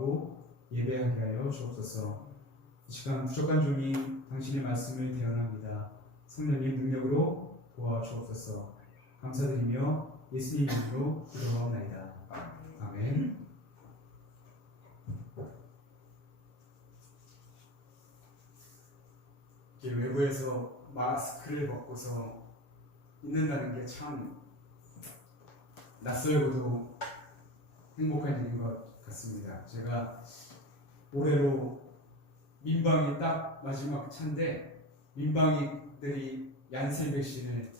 기도하고 예배하게 하여 주옵소서. 이 시간 부족한 종이 당신의 말씀을 대언합니다. 성령님 능력으로 도와주옵소서. 감사드리며 예수님 이름으로 기도하옵나이다. 아멘. 외부에서 마스크를 벗고서 있는다는 게 참 낯설고도 행복한 일인 것 같습니다. 제가 올해로 민방위 딱 마지막 차인데 민방위들이 얀센 백신을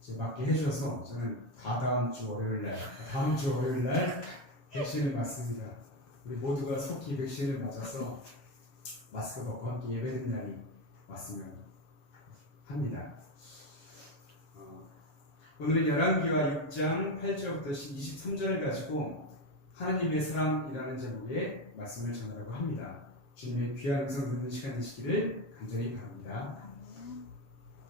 이제 맞게 해줘서 저는 다음 주 월요일 날 백신을 맞습니다. 우리 모두가 속히 백신을 맞아서 마스크 벗고 함께 예배드리는 날이 왔으면 합니다. 오늘은 열왕기와 6장 8절부터 23절을 가지고 하나님의 사랑이라는 제목의 말씀을 전하려고 합니다. 주님의 귀한 음성 듣는 시간 되시기를 간절히 바랍니다.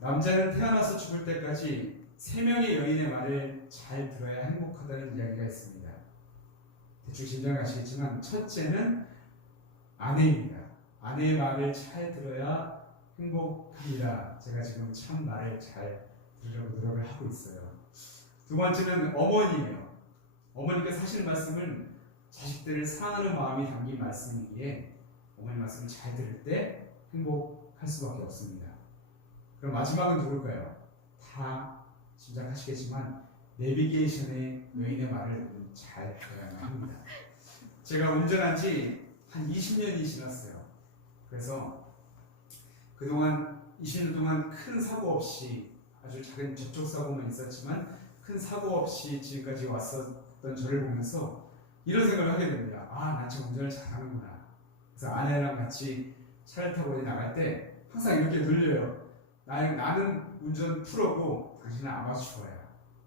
남자는 태어나서 죽을 때까지 3명의 여인의 말을 잘 들어야 행복하다는 이야기가 있습니다. 대충 짐작을 아시겠지만 첫째는 아내입니다. 아내의 말을 잘 들어야 행복합니다. 제가 지금 참 말을 잘 들으려고 노력을 하고 있어요. 두 번째는 어머니예요. 어머니께서 하시는 말씀은 자식들을 사랑하는 마음이 담긴 말씀이기에 어머니 말씀을 잘 들을 때 행복할 수밖에 없습니다. 그럼 마지막은 누굴까요? 다 짐작하시겠지만 내비게이션의 여인의 말을 잘 들어야만 합니다. 제가 운전한 지 한 20년이 지났어요. 그래서 그동안 20년 동안 큰 사고 없이 아주 작은 접촉사고만 있었지만 큰 사고 없이 지금까지 왔었던 저를 보면서 이런 생각을 하게 됩니다. 난 참 운전을 잘하는구나. 그래서 아내랑 같이 차를 타고 어디 나갈 때 항상 이렇게 돌려요. 나는 운전 프로고 당신은 아마추어야.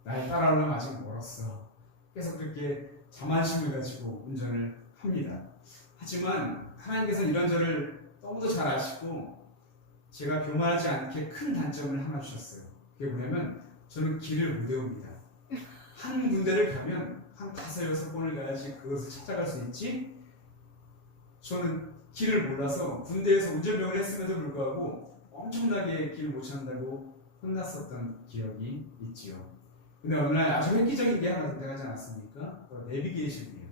날 따라오려면 아직 멀었어. 계속 그렇게 자만심을 가지고 운전을 합니다. 하지만 하나님께서는 이런 저를 너무도 잘 아시고 제가 교만하지 않게 큰 단점을 하나 주셨어요. 그게 뭐냐면 저는 길을 못 외웁니다. 한 군데를 가면 한 5-6번을 가야지 그것을 찾아갈 수 있지. 저는 길을 몰라서 군대에서 운전병을 했음에도 불구하고 엄청나게 길을 못 찾는다고 혼났었던 기억이 있지요. 근데 어느 날 아주 획기적인 게 하나 등장하지 않았습니까? 내비게이션이에요.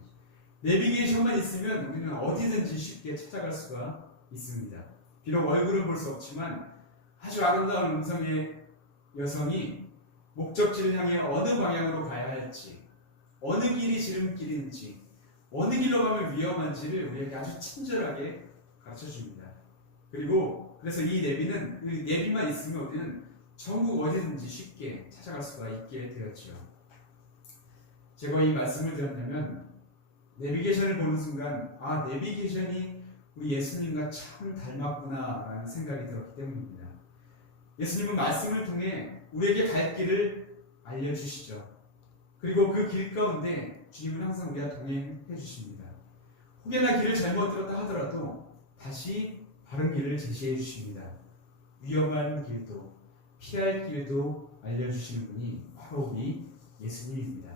내비게이션만 있으면 우리는 어디든지 쉽게 찾아갈 수가 있습니다. 비록 얼굴은 볼 수 없지만 아주 아름다운 음성의 여성이 목적지를 향해 어느 방향으로 가야 할지, 어느 길이 지름길인지, 어느 길로 가면 위험한지를 우리에게 아주 친절하게 가르쳐줍니다. 그래서 이 내비만 있으면 우리는 전국 어디든지 쉽게 찾아갈 수가 있게 되었죠. 제가 이 말씀을 드렸냐면 내비게이션을 보는 순간 내비게이션이 우리 예수님과 참 닮았구나 라는 생각이 들었기 때문입니다. 예수님은 말씀을 통해 우리에게 갈 길을 알려주시죠. 그리고 그 길 가운데 주님은 항상 우리와 동행해 주십니다. 혹여나 길을 잘못 들었다 하더라도 다시 바른 길을 제시해 주십니다. 위험한 길도 피할 길도 알려주시는 분이 바로 우리 예수님입니다.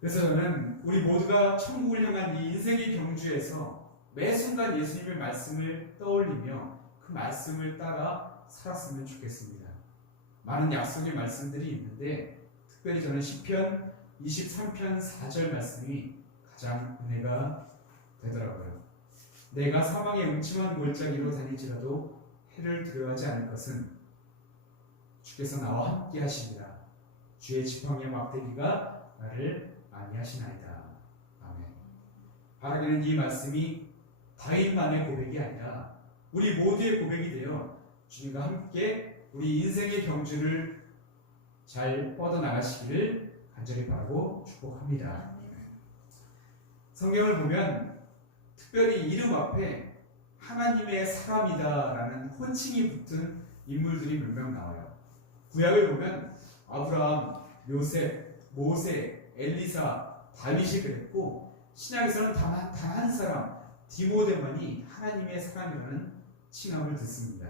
그래서 저는 우리 모두가 천국을 향한 이 인생의 경주에서 매 순간 예수님의 말씀을 떠올리며 그 말씀을 따라 살았으면 좋겠습니다. 많은 약속의 말씀들이 있는데 특별히 저는 시편 23편 4절 말씀이 가장 은혜가 되더라고요. 내가 사망의 음침한 골짜기로 다닐지라도 해를 두려워하지 않을 것은 주께서 나와 함께 하시리라. 주의 지팡이와 막대기가 나를 안위하시나이다. 아멘. 바라기는 이 말씀이 다윗만의 고백이 아니라 우리 모두의 고백이 되어 주님과 함께 우리 인생의 경주를 잘 뻗어나가시기를 간절히 바라고 축복합니다. 성경을 보면 특별히 이름 앞에 하나님의 사람이다라는 호칭이 붙은 인물들이 몇 명 나와요. 구약을 보면 아브라함, 요셉, 모세, 엘리사, 다윗이 그랬고 신약에서는 단 한 사람 디모데만이 하나님의 사람이라는 칭함을 듣습니다.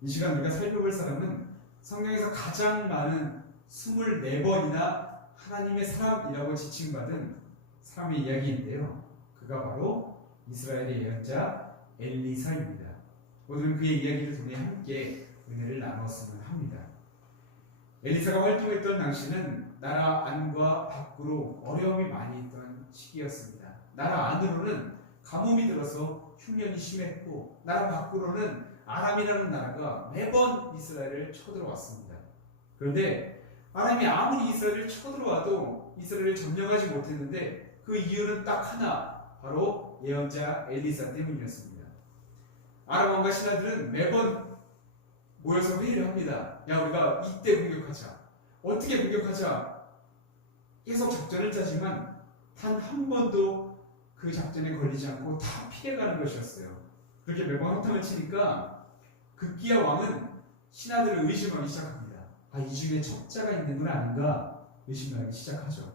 이 시간 우리가 살펴볼 사람은 성경에서 가장 많은 24번이나 하나님의 사람이라고 지칭받은 사람의 이야기인데요. 그가 바로 이스라엘의 예언자 엘리사입니다. 오늘은 그의 이야기를 통해 함께 은혜를 나눴으면 합니다. 엘리사가 활동했던 당시는 나라 안과 밖으로 어려움이 많이 있던 시기였습니다. 나라 안으로는 가뭄이 들어서 흉년이 심했고 나라 밖으로는 아람이라는 나라가 매번 이스라엘을 쳐들어왔습니다. 그런데 아람이 아무리 이스라엘을 쳐들어와도 이스라엘을 점령하지 못했는데 그 이유는 딱 하나, 바로 예언자 엘리사 때문이었습니다. 아람 왕과 신하들은 매번 모여서 회의를 합니다. 야, 우리가 이때 공격하자. 어떻게 공격하자. 계속 작전을 짜지만 단 한 번도 그 작전에 걸리지 않고 다 피해가는 것이었어요. 그렇게 매번 한탕을 치니까 급기야 왕은 신하들을 의심하기 시작합니다. 아, 이 중에 적자가 있는 건 아닌가 의심하기 시작하죠.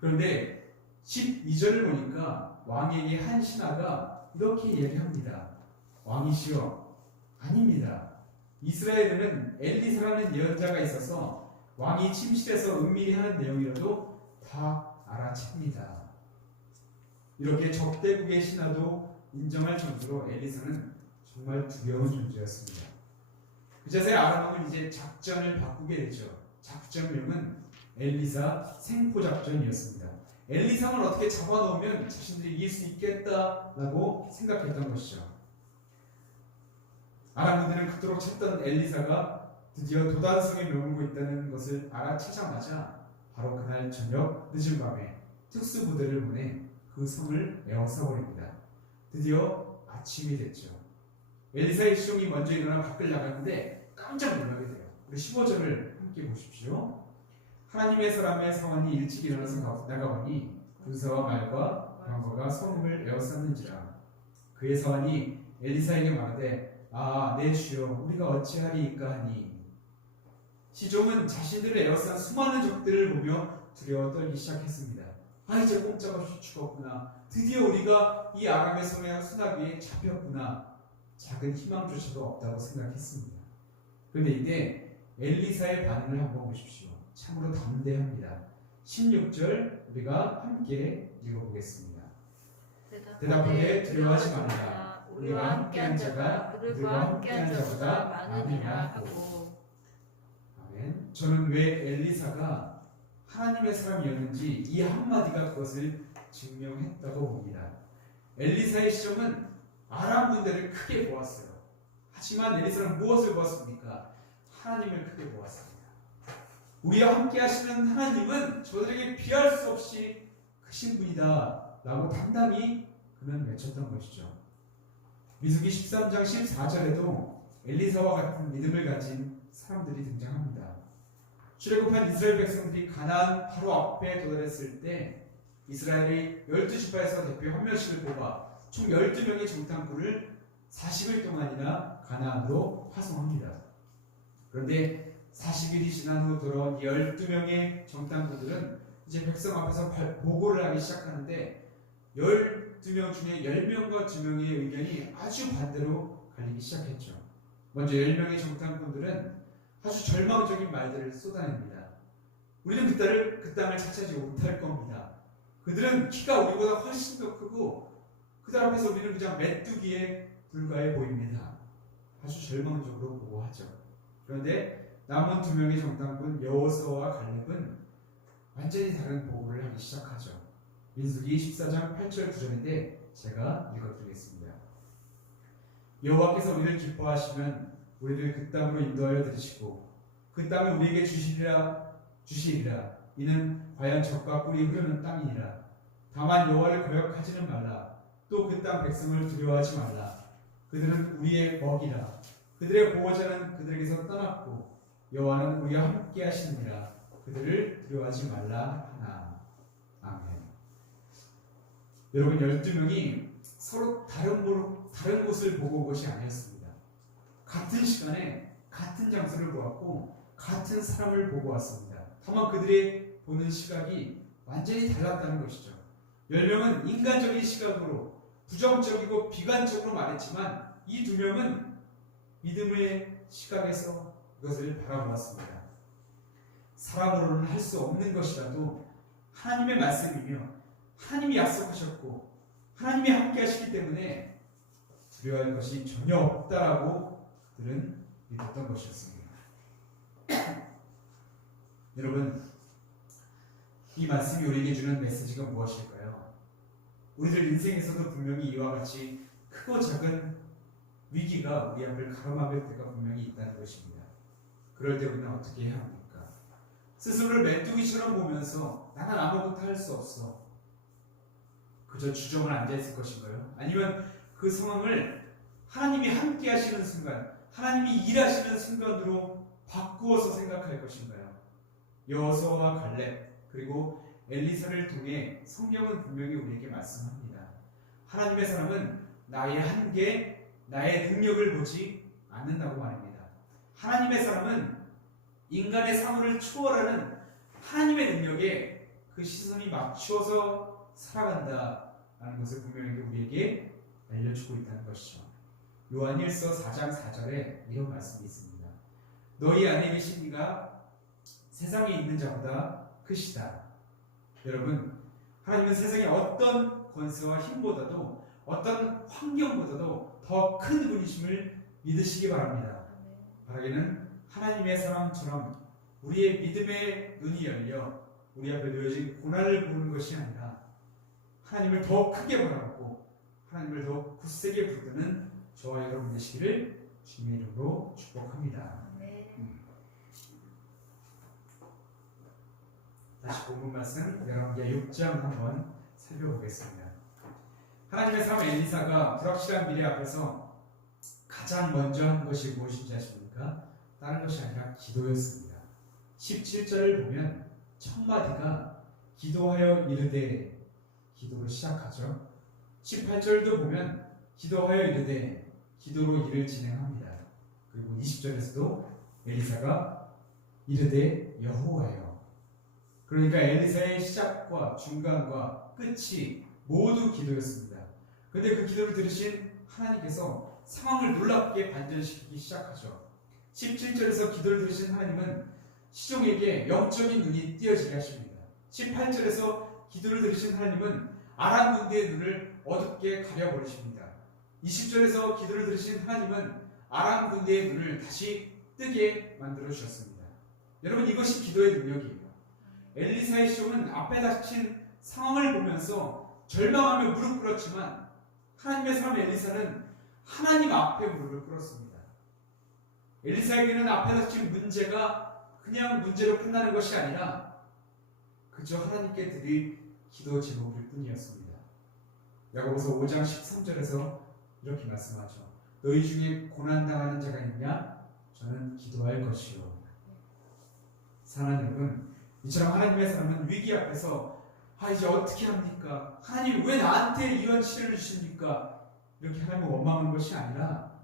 그런데 12절을 보니까 왕에게 한 신하가 이렇게 얘기합니다. 왕이시여, 아닙니다. 이스라엘에는 엘리사라는 예언자가 있어서 왕이 침실에서 은밀히 하는 내용이라도 다 알아챕니다. 이렇게 적대국의 신하도 인정할 정도로 엘리사는 정말 두려운 존재였습니다. 그제서야 아람 왕은 이제 작전을 바꾸게 되죠. 작전명은 엘리사 생포작전이었습니다. 엘리사를 어떻게 잡아놓으면 자신들이 이길 수 있겠다라고 생각했던 것이죠. 아람 군대는 그토록 찾던 엘리사가 드디어 도단성에 머물고 있다는 것을 알아채자마자 바로 그날 저녁 늦은 밤에 특수부대를 보내 그 성을 에워싸버립니다. 드디어 아침이 됐죠. 엘리사의 시종이 먼저 일어나 밖을 나갔는데 깜짝 놀라게 돼요. 우리 15절을 함께 보십시오. 하나님의 사람의 사원이 일찍 일어나서 나가보니 군사와 말과 병거가 성읍을 에워쌌는지라. 그의 사원이 엘리사에게 말하되, 아, 내 주여, 우리가 어찌하리이까 하니. 시종은 자신들을 에워싼 수많은 적들을 보며 두려워 떨기 시작했습니다. 아, 이제 꼼짝없이 죽었구나. 드디어 우리가 이 아람의 손에 수나비에 잡혔구나. 작은 희망조차도 없다고 생각했습니다. 그런데 이때 엘리사의 반응을 한번 보십시오. 참으로 담대합니다. 16절 우리가 함께 읽어보겠습니다. 대답하되 두려워하지 말라. 우리와 함께한 자가 그들과 함께한 자보다 많으니라 하고. 아멘. 저는 왜 엘리사가 하나님의 사람이었는지 이 한마디가 그것을 증명했다고 봅니다. 엘리사의 시종은 아람 군대를 크게 보았어요. 하지만 엘리사는 무엇을 보았습니까? 하나님을 크게 보았습니다. 우리와 함께 하시는 하나님은 저들에게 비할 수 없이 크신 분이다 라고 당당히 그는 외쳤던 것이죠. 민수기 13장 14절에도 엘리사와 같은 믿음을 가진 사람들이 등장합니다. 출애굽한 이스라엘 백성들이 가나안 바로 앞에 도달했을 때 이스라엘이 12지파에서 대표 한 명씩을 뽑아 총 12명의 정탐꾼을 40일 동안이나 가나안으로 파송합니다. 그런데 40일이 지난 후 돌아온 12명의 정탐꾼들은 이제 백성 앞에서 보고를 하기 시작하는데 12명 중에 10명과 2명의 의견이 아주 반대로 갈리기 시작했죠. 먼저 10명의 정탐꾼들은 아주 절망적인 말들을 쏟아냅니다. 우리는 그 땅을 차지하지 못할 겁니다. 그들은 키가 우리보다 훨씬 더 크고 그들 앞에서 우리는 그냥 메뚜기에 불과해 보입니다. 아주 절망적으로 보고하죠. 그런데 남은 2명의 정탐꾼 여호수아와 갈렙은 완전히 다른 보고를 하기 시작하죠. 민수기 14장 8절 9절인데 제가 읽어드리겠습니다. 여호와께서 우리를 기뻐하시면 우리를 그 땅으로 인도하여 들으시고 그 땅을 우리에게 주시리라. 이는 과연 젖과 꿀이 흐르는 땅이니라. 다만 여호와를 거역하지는 말라. 또 그 땅 백성을 두려워하지 말라. 그들은 우리의 먹이라. 그들의 보호자는 그들에게서 떠났고 여호와는 우리와 함께 하시느니라. 그들을 두려워하지 말라 하나. 아멘. 여러분, 12명이 서로 다른 곳을 보고 온 것이 아니었습니다. 같은 시간에 같은 장소를 보았고 같은 사람을 보고 왔습니다. 다만 그들의 보는 시각이 완전히 달랐다는 것이죠. 10명은 인간적인 시각으로 부정적이고 비관적으로 말했지만 이 2명은 믿음의 시각에서 그것을 바라보았습니다. 사람으로는 할 수 없는 것이라도 하나님의 말씀이며 하나님이 약속하셨고 하나님이 함께 하시기 때문에 두려워할 것이 전혀 없다라고 그들은 믿었던 것이었습니다. 여러분, 이 말씀이 우리에게 주는 메시지가 무엇일까요? 우리들 인생에서도 분명히 이와 같이 크고 작은 위기가 우리 앞을 가로막을 때가 분명히 있다는 것입니다. 그럴 때 우리는 어떻게 해야 합니까? 스스로를 메뚜기처럼 보면서 나는 아무것도 할 수 없어. 그저 주저만 앉아있을 것인가요? 아니면 그 상황을 하나님이 함께 하시는 순간, 하나님이 일하시는 순간으로 바꾸어서 생각할 것인가요? 여호수아와 갈렙 그리고 엘리사를 통해 성경은 분명히 우리에게 말씀합니다. 하나님의 사람은 나의 한계, 나의 능력을 보지 않는다고 말합니다. 하나님의 사람은 인간의 사물을 초월하는 하나님의 능력에 그 시선이 맞추어서 살아간다라는 것을 분명히 우리에게 알려주고 있다는 것이죠. 요한일서 4장 4절에 이런 말씀이 있습니다. 너희 안에 계신 이가 세상에 있는 자보다 크시다. 여러분, 하나님은 세상의 어떤 권세와 힘보다도 어떤 환경보다도 더 큰 분이심을 믿으시기 바랍니다. 바라기는 하나님의 사람처럼 우리의 믿음의 눈이 열려 우리 앞에 놓여진 고난을 보는 것이 아니라 하나님을 더 크게 바라보고 하나님을 더 굳세게 붙드는 저와 여러분 되시기를 주님의 이름으로 축복합니다. 다시 본문 말씀 열왕기하 6장 한번 살펴보겠습니다. 하나님의 사람 엘리사가 불확실한 미래 앞에서 가장 먼저 한 것이 무엇인지 아십니까? 다른 것이 아니라 기도였습니다. 17절을 보면 첫 마디가 기도하여 이르되 기도로 시작하죠. 18절도 보면 기도하여 이르되 기도로 일을 진행합니다. 그리고 20절에서도 엘리사가 이르되 여호와여. 그러니까 엘리사의 시작과 중간과 끝이 모두 기도였습니다. 그런데 그 기도를 들으신 하나님께서 상황을 놀랍게 반전시키기 시작하죠. 17절에서 기도를 들으신 하나님은 시종에게 영적인 눈이 띄어지게 하십니다. 18절에서 기도를 들으신 하나님은 아람 군대의 눈을 어둡게 가려버리십니다. 20절에서 기도를 들으신 하나님은 아람 군대의 눈을 다시 뜨게 만들어 주셨습니다. 여러분, 이것이 기도의 능력이에요. 엘리사의 시종은 앞에 닥친 상황을 보면서 절망하며 무릎 꿇었지만 하나님의 사람 엘리사는 하나님 앞에 무릎을 꿇었습니다. 엘리사에게는 앞에 닥친 문제가 그냥 문제로 끝나는 것이 아니라 그저 하나님께 드릴 기도 제목일 뿐이었습니다. 야고보서 5장 13절에서 이렇게 말씀하죠. 너희 중에 고난당하는 자가 있냐? 저는 기도할 것이요. 사랑하는 여러분, 이처럼 하나님의 사람은 위기 앞에서 이제 어떻게 합니까? 하나님 왜 나한테 이런 시련을 주십니까? 이렇게 하나님을 원망하는 것이 아니라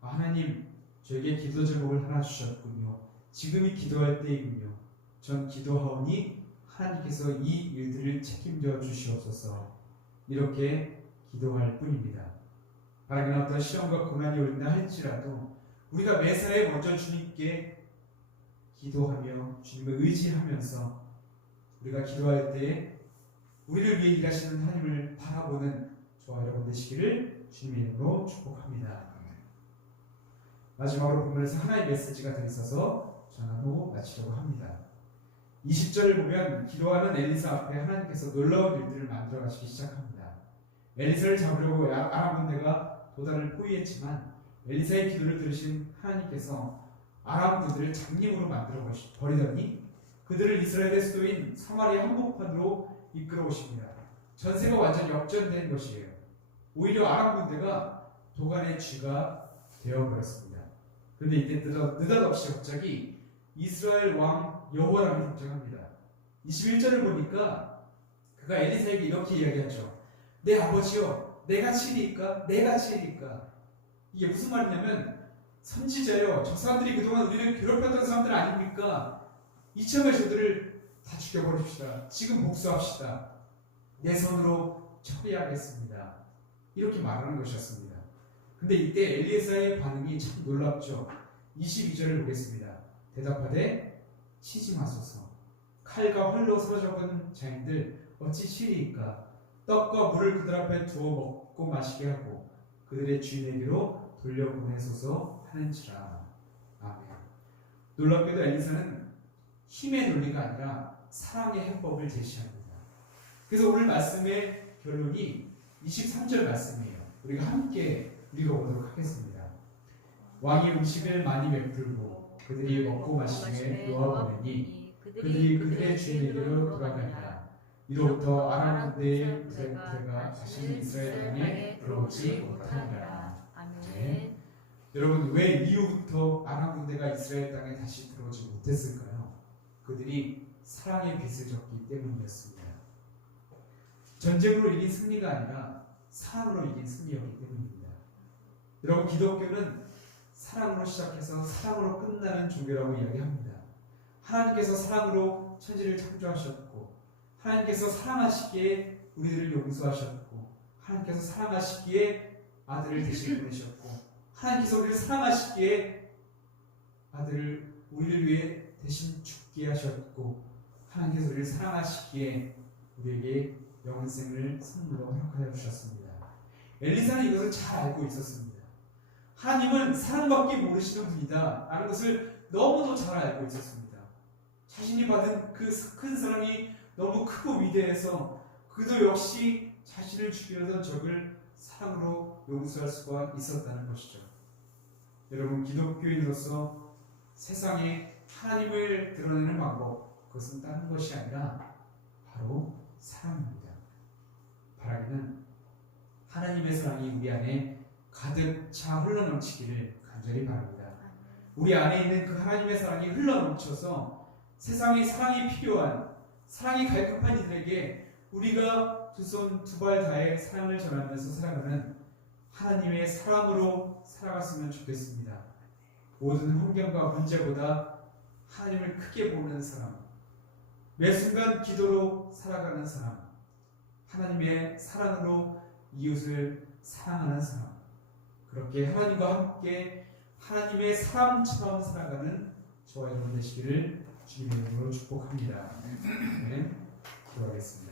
하나님 저에게 기도 제목을 하나 주셨군요. 지금이 기도할 때이군요. 전 기도하오니 하나님께서 이 일들을 책임져 주시옵소서. 이렇게 기도할 뿐입니다. 바라기는 어떤 시험과 고난이 오린다 할지라도 우리가 매사에 먼저 주님께 기도하며 주님을 의지하면서 우리가 기도할 때 우리를 위해 일하시는 하나님을 바라보는 저와 여러분 되시기를 주님의 이름으로 축복합니다. 마지막으로 본문에서 하나의 메시지가 더 있어서 전하고 마치려고 합니다. 20절을 보면 기도하는 엘리사 앞에 하나님께서 놀라운 일들을 만들어 가시기 시작합니다. 엘리사를 잡으려고 아람 군대가 도단을 포위했지만 엘리사의 기도를 들으신 하나님께서 아람 군대를 잡림으로 만들어 버리더니 그들을 이스라엘의 수도인 사마리아 한복판으로 이끌어 오십니다. 전세가 완전히 역전된 것이에요. 오히려 아람 군대가 도간의 쥐가 되어버렸습니다. 그런데 이때 느닷없이 갑자기 이스라엘 왕 여호와람이 등장합니다. 21절을 보니까 그가 엘리사에게 이렇게 이야기하죠. 내 아버지여, 내가 치리까? 내가 치리까? 이게 무슨 말이냐면 선지자여, 저 사람들이 그동안 우리를 괴롭혔던 사람들 아닙니까? 이참에 저들을 다 죽여버립시다. 지금 복수합시다. 내 손으로 처리하겠습니다. 이렇게 말하는 것이었습니다. 근데 이때 엘리사의 반응이 참 놀랍죠. 22절을 보겠습니다. 대답하되 치지 마소서. 칼과 활로 쓰러져 본 자인들 어찌 치리이까? 떡과 물을 그들 앞에 두어 먹고 마시게 하고 그들의 주인에게로 돌려보내소서 하는지라. 아멘. 놀랍게도 엘리사는 힘의 논리가 아니라 사랑의 해법을 제시합니다. 그래서 오늘 말씀의 결론이 23절 말씀이에요. 우리가 함께 읽어보도록 하겠습니다. 왕이 음식을 많이 베풀고 그들이 먹고 마시며 놓아보내니 그들이 그들의 주인에게로 돌아가니라. 이로부터 아람 군대의 부대가 다시 이스라엘 땅에 들어오지 못하니라. 아멘. 여러분, 왜 이후부터 아람 군대가 이스라엘 땅에 다시 들어오지 못했을까요? 그들이 사랑의 빛을 졌기 때문이었습니다. 전쟁으로 이긴 승리가 아니라 사랑으로 이긴 승리였기 때문입니다. 여러분, 기독교는 사랑으로 시작해서 사랑으로 끝나는 종교라고 이야기합니다. 하나님께서 사랑으로 천지를 창조하셨고 하나님께서 사랑하시기에 우리들을 용서하셨고 하나님께서 사랑하시기에 아들을 대신 보내셨고 하나님께서 우리를 사랑하시기에 아들을 우리를 위해 대신 죽게 하셨고 하나님께서 우리를 사랑하시기에 우리에게 영생을 선물로 허락하여 주셨습니다. 엘리사는 이것을 잘 알고 있었습니다. 하나님은 사랑밖에 모르시는 분이다 라는 것을 너무도 잘 알고 있었습니다. 자신이 받은 그 큰 사랑이 너무 크고 위대해서 그도 역시 자신을 죽이려던 적을 사랑으로 용서할 수가 있었다는 것이죠. 여러분, 기독교인으로서 세상에 하나님을 드러내는 방법, 그것은 다른 것이 아니라 바로 사랑입니다. 바라기는 하나님의 사랑이 우리 안에 가득 차 흘러넘치기를 간절히 바랍니다. 우리 안에 있는 그 하나님의 사랑이 흘러넘쳐서 세상에 사랑이 필요한, 사랑이 갈급한 이들에게 우리가 두 손 두 발 다해 사랑을 전하면서 살아가는 하나님의 사랑으로 살아갔으면 좋겠습니다. 모든 환경과 문제보다 하나님을 크게 보는 사람, 매 순간 기도로 살아가는 사람, 하나님의 사랑으로 이웃을 사랑하는 사람, 그렇게 하나님과 함께 하나님의 사람처럼 살아가는 저와 여러분 되시기를 주님의 이름으로 축복합니다. 네, 기도하겠습니다.